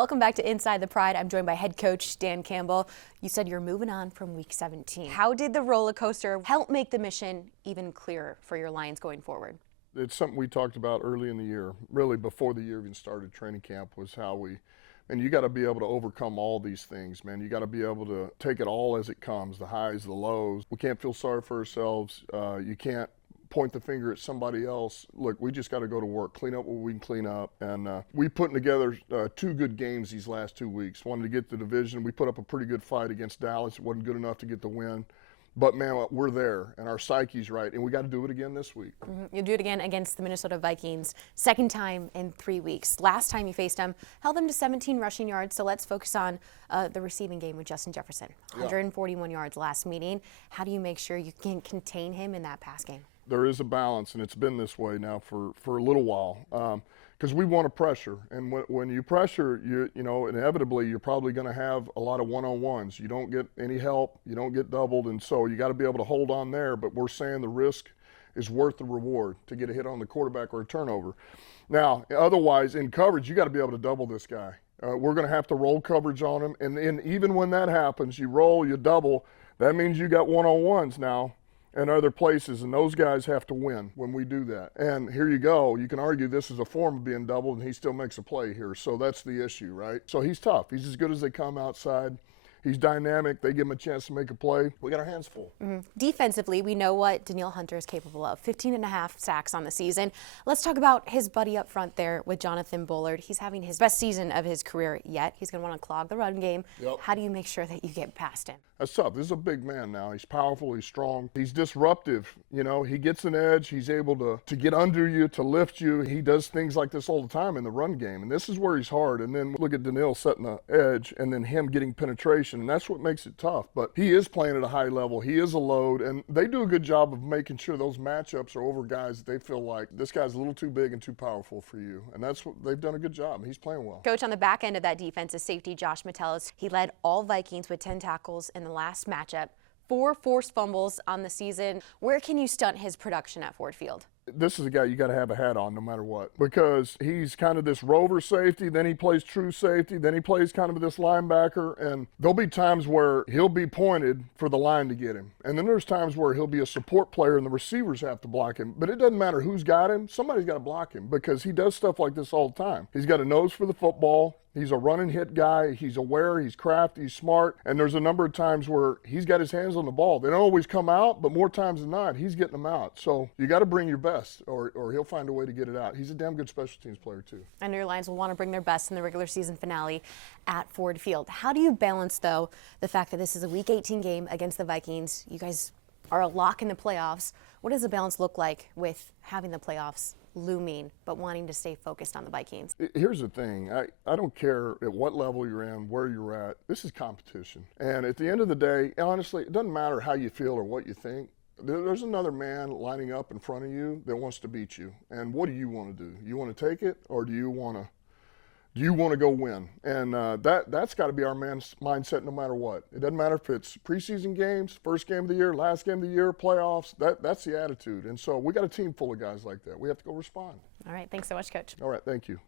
Welcome back to Inside the Pride. I'm joined by head coach Dan Campbell. You said you're moving on from week 17. How did the roller coaster help make the mission even clearer for your Lions going forward? It's something we talked about early in the year, really before the year even started training camp, was how and you got to be able to overcome all these things, man. You got to be able to take it all as it comes, the highs, the lows. We can't feel sorry for ourselves. You can't point the finger at somebody else. Look, we just got to go to work, clean up what we can clean up. And we putting together 2 good games these last 2 weeks. Wanted to get the division. We put up a pretty good fight against Dallas. It wasn't good enough to get the win. But, man, we're there, and our psyche's right, and we got to do it again this week. You'll do it again against the Minnesota Vikings, second time in 3 weeks. Last time you faced them, held them to 17 rushing yards, so let's focus on the receiving game with Justin Jefferson. 141 yards last meeting. How do you make sure you can contain him in that pass game? There is a balance, and it's been this way now for a little while. Because we want to pressure, and when you pressure, you know, inevitably you're probably going to have a lot of one-on-ones. You don't get any help, you don't get doubled, and so you got to be able to hold on there. But we're saying the risk is worth the reward to get a hit on the quarterback or a turnover. Now, otherwise in coverage, you got to be able to double this guy. We're going to have to roll coverage on him, and even when that happens, you roll, you double. That means you got one-on-ones now and other places, and those guys have to win when we do that. And here you go. You can argue this is a form of being doubled, and he still makes a play here. So that's the issue, right? So he's tough. He's as good as they come outside. He's dynamic. They give him a chance to make a play. We got our hands full. Defensively, we know what Danielle Hunter is capable of. 15.5 sacks on the season. Let's talk about his buddy up front there with Jonathan Bullard. He's having his best season of his career yet. He's going to want to clog the run game. How do you make sure that you get past him? That's tough. This is a big man now. He's powerful. He's strong. He's disruptive. You know, he gets an edge. He's able to get under you, to lift you. He does things like this all the time in the run game, and this is where he's hard. And then look at Danielle setting the edge and then him getting penetration, and that's what makes it tough. But he is playing at a high level. He is a load, and they do a good job of making sure those matchups are over guys that they feel like this guy's a little too big and too powerful for you, and that's what they've done a good job. He's playing well. Coach, on the back end of that defense is safety Josh Metellus. He led all Vikings with 10 tackles in the last matchup. 4 forced fumbles on the season. Where can you stunt his production at Ford Field? This is a guy you got to have a hat on no matter what, because he's kind of this rover safety, then he plays true safety, then he plays kind of this linebacker, and there'll be times where he'll be pointed for the line to get him. And then there's times where he'll be a support player and the receivers have to block him. But it doesn't matter who's got him, somebody's got to block him, because he does stuff like this all the time. He's got a nose for the football. He's a run and hit guy. He's aware, he's crafty, he's smart. And there's a number of times where he's got his hands on the ball. They don't always come out, but more times than not, he's getting them out. So you got to bring your best, or he'll find a way to get it out. He's a damn good special teams player, too. I know your Lions will want to bring their best in the regular season finale at Ford Field. How do you balance, though, the fact that this is a Week 18 game against the Vikings? You guys are a lock in the playoffs. What does the balance look like with having the playoffs looming, but wanting to stay focused on the Vikings? Here's the thing. I don't care at what level you're in, where you're at. This is competition. And at the end of the day, honestly, it doesn't matter how you feel or what you think. There's another man lining up in front of you that wants to beat you. And what do you want to do? You want to take it, or do you want to go win? And that's got to be our mindset no matter what. It doesn't matter if it's preseason games, first game of the year, last game of the year, playoffs. That's the attitude. And so we got a team full of guys like that. We have to go respond. All right. Thanks so much, Coach. All right. Thank you.